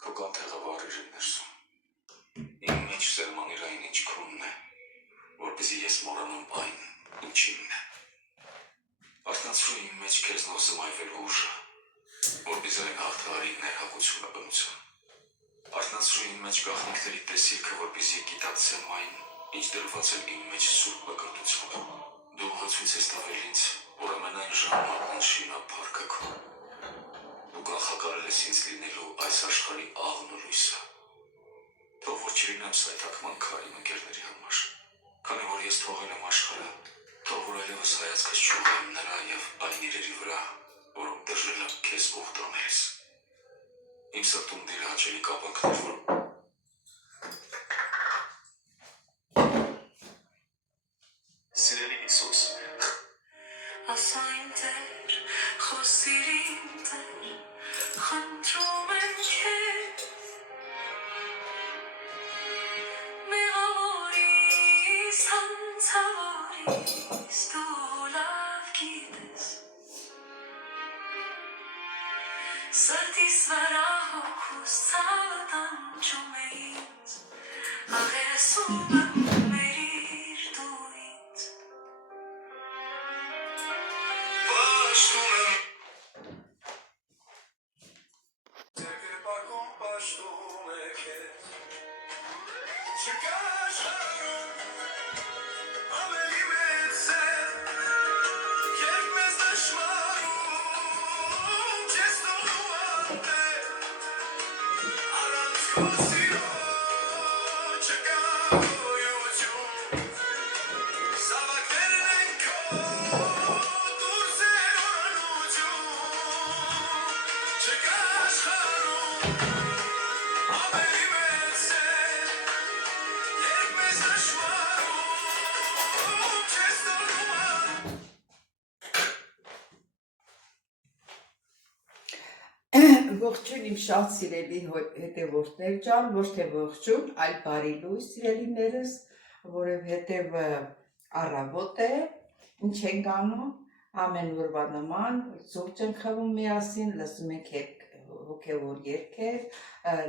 Քո կանթեղը վառիր է ներսում։ Իմ մեջ սերմանիր այն ինչ քոնն է, որպեսզի ես մոռանամ այն, ինչ իմն է։ Արթնացրու իմ մեջ քեզնով զմայվելու ուժը, որպեսզի այն հաղթահարի ներհակությունը բնության։ Արթնացրու իմ մեջ գաղտնիքների տեսիլքը, որպեսզի գիտակցեմ այն, ինչ դրված է իմ մեջ սուրբ մկրտությամբ։ Դու ուղղացույց ես տվել ինձ, որ ամենայն ժամանակ շինափառքը քո։ Դու կանխակալել ես ինձ լինելու այս աշխարհի աղն ու լույսը։ Թող որ չլինեմ սայթաքման քարի ընկերների համար, քանի որ ես թողել եմ աշխարհը, թող որ այլևս հայացքս չուղղեմ նրա եւ այն իրերի վրա, որոնք դժել եմ քեզ ուխտանելիս։ Իմ սրտում դիր հաճելի կապանքներ, որ Սիրելի Հիսուս, ասա իմ Տեր, խոսիր իմ Տեր, խնդրում եմ քեզ, մեղավորիս, հանցավորիս, դու լավ գիտես, սրտիս վրա հոգուս ցավը տանջում է ինձ, աղերս ու մերիր դու ինձ, պաշտում եմ Ողջույն իմ շատ սիրելի հետևորդներ ջան, ոչ թե ողջույն, այլ բարի լույս սիրելիներս, որովհետև առավոտ է, ինչ ենք անում, ամեն օրվա նման, սուրճ ենք խմում միասին, լսում ենք հոգևոր երգեր,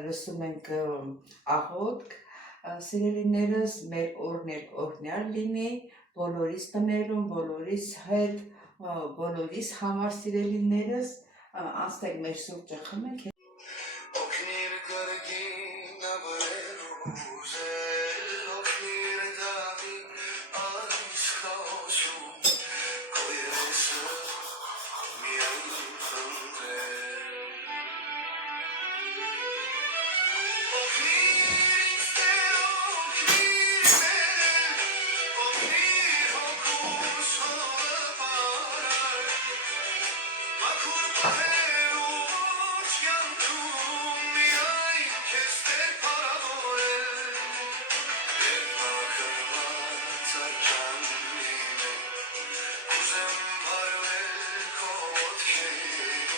լսում ենք աղոթք, սիրելիներս, մեր օրն էլ օրհնյալ լինի, բոլորիս տներում, բոլորիս հետ, բոլորիս համար սիրելիներս, անցնենք մեր սուրճը խմենք։ Օգնիր կրկին ապրելու ուզել, օգնիր դավի այս խաչում, քո երեսը միայն խնդրել։ Օգնիր ինձ Տեր, օգնիր մեզ, օգնիր հոգուս հողը պարար, մաքուր պահելու ողջ կյանքում միայն քեզ Տեր փառավորել, երբ մաքրված արջանքին եմ, ուզեմ վարվել քո ոտքերին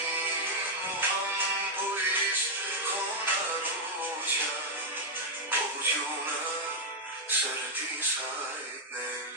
ու ամբուրից խոնարհության, գոհությունը սրտիս հայտնել։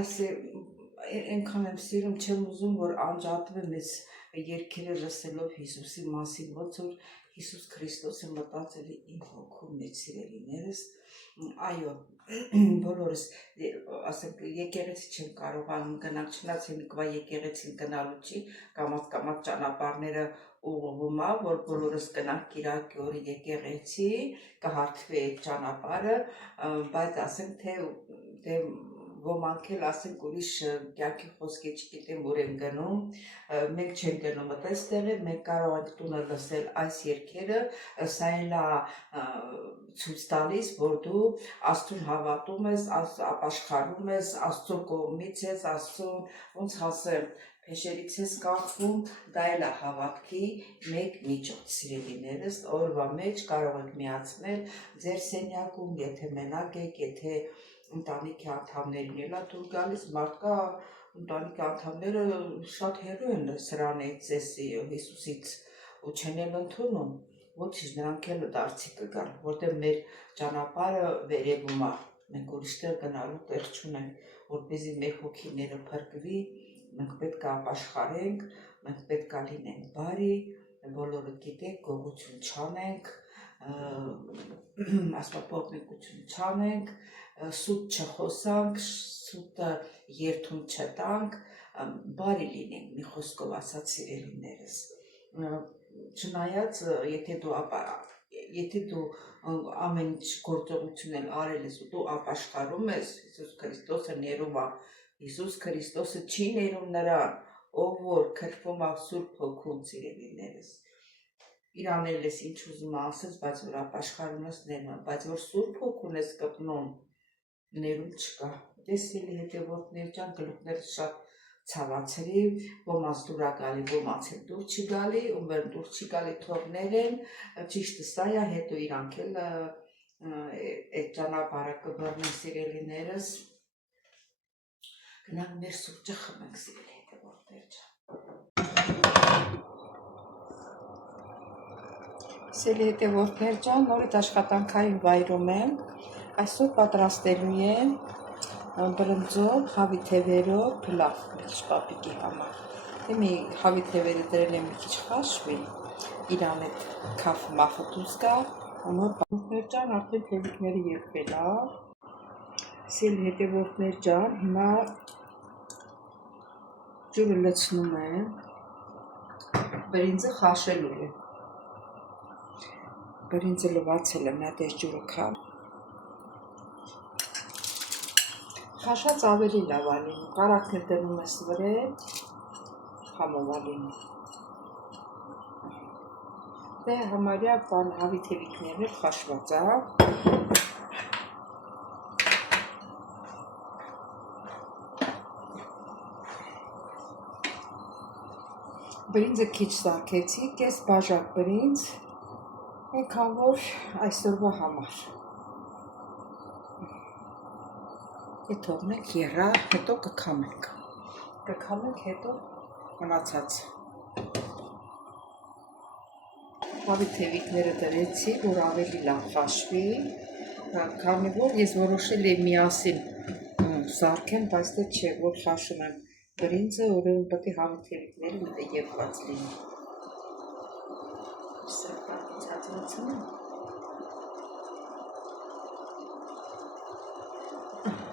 այս այնքան եմ սիրում, չեմ ուզում, որ անջատվեմ այս երգերը լսելով Հիսուսի մասին, ոնց որ Հիսուս Քրիստոսը մտածել է իմ հոգու մեջ, սիրելիներս, այո, բոլորս, ասենք, եկեղեցի չեն կարողանում գնանք, չնայած հիմիկվա եկեղեցին գնալու չի, կամաց ճանապարհները ուղղվում է, որ բոլորս գնանք Կիրակի օրը եկեղեցի, կհարթվի այդ ճանապարհը, բայց ասենք թե ոմանք էլ ասենք ուրիշ կյանքի խոսքի չգիտեմ որ են գնում, մենք չենք գնում այստեղ, մենք կարող ենք տունը լսել այս երգերը, սա էլ է ցույց տալիս, որ դու Աստծուն հավատում ես, ապաշխարում ես, Աստծո կողմից ես, Աստծուն ոնց ասեմ, փեշերից ես կախվում, դա էլ է հավատքի մեկ միջոց, սիրելիներս, օրվա մեջ կարող եք միացնել ձեր սենյակում, եթե մենակ եք, եթե ընտանիքի անդամներին էլ է դուր գալիս, մարդկա ընտանիքի անդամները շատ հեռու են սրանից, Հիսուսից ու չեն էլ ընդունում, ոչինչ նրանք էլ դարձի կգան, որտեղ մեր ճանապարհը վերևում է, մենք ուրիշտեղ գնալու տեղ չունենք, որպեսզի մեր հոգիները փրկվի, մենք պետք է ապաշխարենք, մենք պետք է լինենք բարի, բոլորը գիտենք, գողություն չանենք, ասպատողնիկություն չանենք, սուտ չխոսանք, սուտը երթուն չտանք, բարի լինենք, մի խոսքով ասած սիրելիներս, չնայած եթե դու ամեն ինչ գործողություն էլ արել ես ու դու ապաշխարում ես, Հիսուս Քրիստոսը ներում է, Հիսուս Քրիստոսը չի ներում նրան, ով որ քրվում է Սուրբ Հոգուն, սիրելիներս, իրան էլ ես ինչ ուզում ասես, բայց որ ապաշխարում ես ներում, բայց որ Սուրբ Հոգուն ես կպնում, ներում չկա, տեսելի հետևորդներ ջան, գլուխները շատ ցավացրի, ոմանց դուր է գալի, ոմանց էլ դուր չի գալի, ում էլ դուր չի գալի թողներ են, ճիշտը սա է, հետո իրանք էլ այդ ճանապարհը կբռնեն սիրելիներս, գնանք մեր սուրճը խմենք սիրելի հետևորդներ ջան։ Սիրելի հետևորդներ ջան, նորից աշխատանքային վայրում եմ, այսօր պատրաստելու եմ բրնձով, հավի թևերով փլավ, մի քիչ պապիկի համար։ Մի հավի թևերը դրել եմ մի քիչ խաշվի, իրան այդ քաֆ մախը դուրս գա, նոր պատմություններ ջան, արդեն թևիկները եփվել է։ Սիրելի հետևորդներ ջան, հիմա ջուրը լցնում եմ, բրինձը խաշելու եմ։ Բրինձը լվացել եմ, այդ ջուրը քա։ Խաշած ավելի լավ է լինում, կարագներ դնում ես վրեն, խամով է լինում։ Դե համարյա հավի թևիկներն էլ խաշված է։ Բրինձը քիչ սարքեցի, կես բաժակ բրինձ, այնքան որ այսօրվա համար։ Թողնենք եռա, հետո կքամենք, հետո մնացած։ Հավի թևիկները դրեցի, որ ավելի լավ խաշվի, քանի որ ես որոշել եմ միասին սարքեմ, բայց դե չէ, որ խաշում եմ բրինձը, ուրեմն պետք է հավի թևիկները մի տեղ եփված լինեն։ Սրտակի ցածրացնում եմ։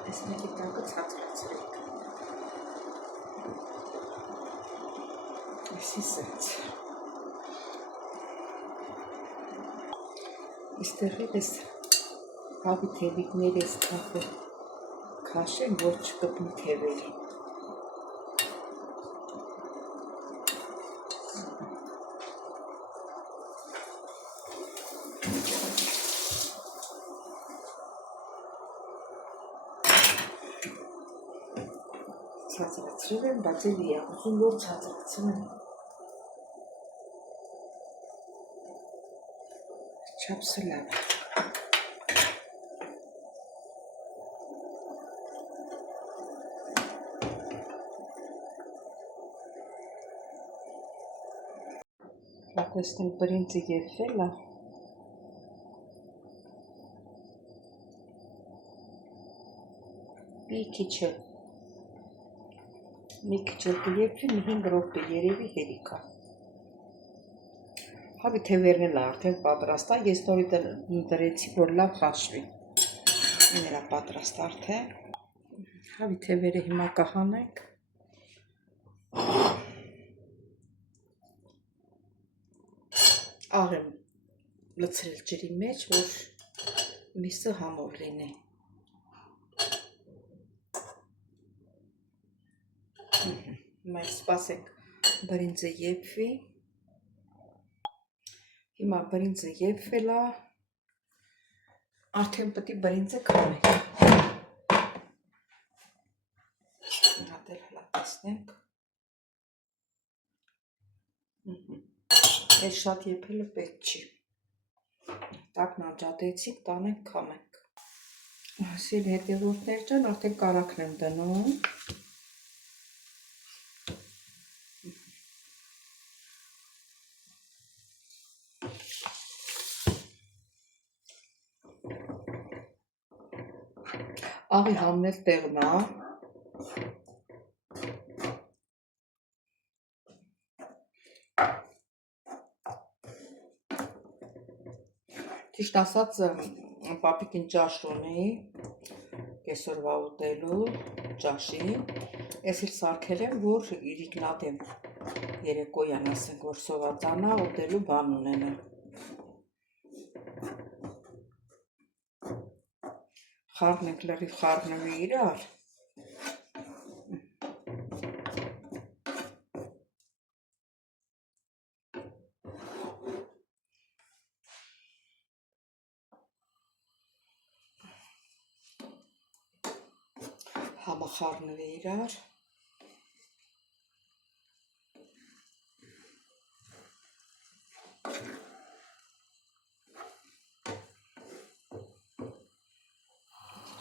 Այս մեկի տակը ցածրացրեք։ Այսի սենց։ Իստեղ ես հավի թևիկներ ես կապը քաշեմ, որ չկպնի թևերին։ Ցածրացրել եմ, բայց էլի եմ ուզում որ ցածրացնեմ։ Չափսը լավ։ Տեսնեմ բրինձը եփվել է։ Մի քիչ է մի քիչ կերևի, մի 5 րոպե երևի հերիքա։ Հավի թևերն էլ արդեն պատրաստ է, ես նորից դրեցի, որ լավ խաշվի։ Նրա պատրաստ արդեն։ Հավի թևերը հիմա կհանենք։ Աղ եմ լցրել ջրի մեջ, որ միսը համով լինի։ Մենք սպասենք բրինձը եփվի։ Հիմա բրինձը եփվել է։ Արդեն պետք է բրինձը քամենք։ Հատել հլատեսնենք։ Այս շատ եփելը պետք չի։ Տակն անջատեցինք, տանենք քամենք։ Սիրելի հետևորդներ ջան, արդեն կարակն եմ դնում։ Աղի համնել տեղն է։ Ճիշտ ասած, պապիկին ճաշ ունի, կեսօրվա ուտելու ճաշի։ Ես էլ սարքել եմ, որ իրիկնադեմ երեկոյան ասենք, որ սովածանա ուտելու բան ունենա։ Խառնենք լրիվ խառնվի իրար։ Համը խառնվի իրար։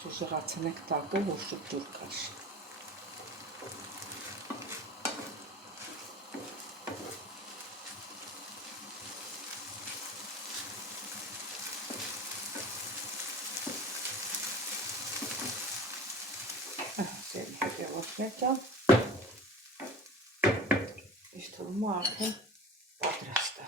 Ուժեղացնենք տակը, որ շուտ ջուր քաշի։ Հետևորդներ ջան, ինձ թվում է արդեն պատրաստ է։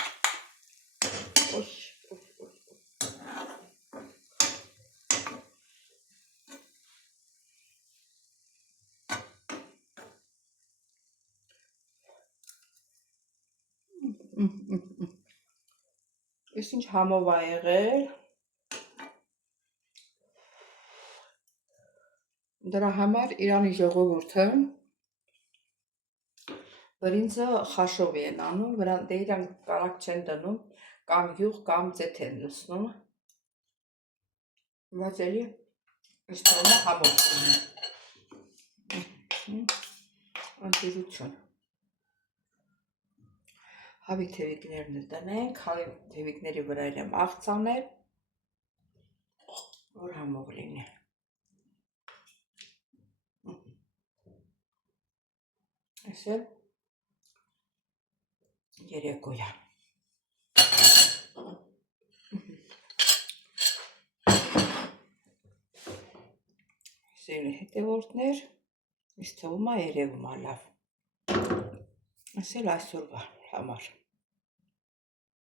Ես ինչ համով է եղել։ Դրա համար Իրանի ժողովուրդը բրինձը խաշով են անում, դե իրանք կարակ չեն դնում, կամ յուղ, կամ ձեթ են լցնում։ Բայց էլի այս տոնը համով ունի։ Անկիրություն։ Հավի թևիկներն էլ տնենք, հավի թևիկների վրա եմ աղցանել, որ համով լինի։ Այս էլ երեկոյան։ Սիրելի հետևորդներ, ինձ թվում է երևում է լավ։ Այս էլ այսօրվա համար։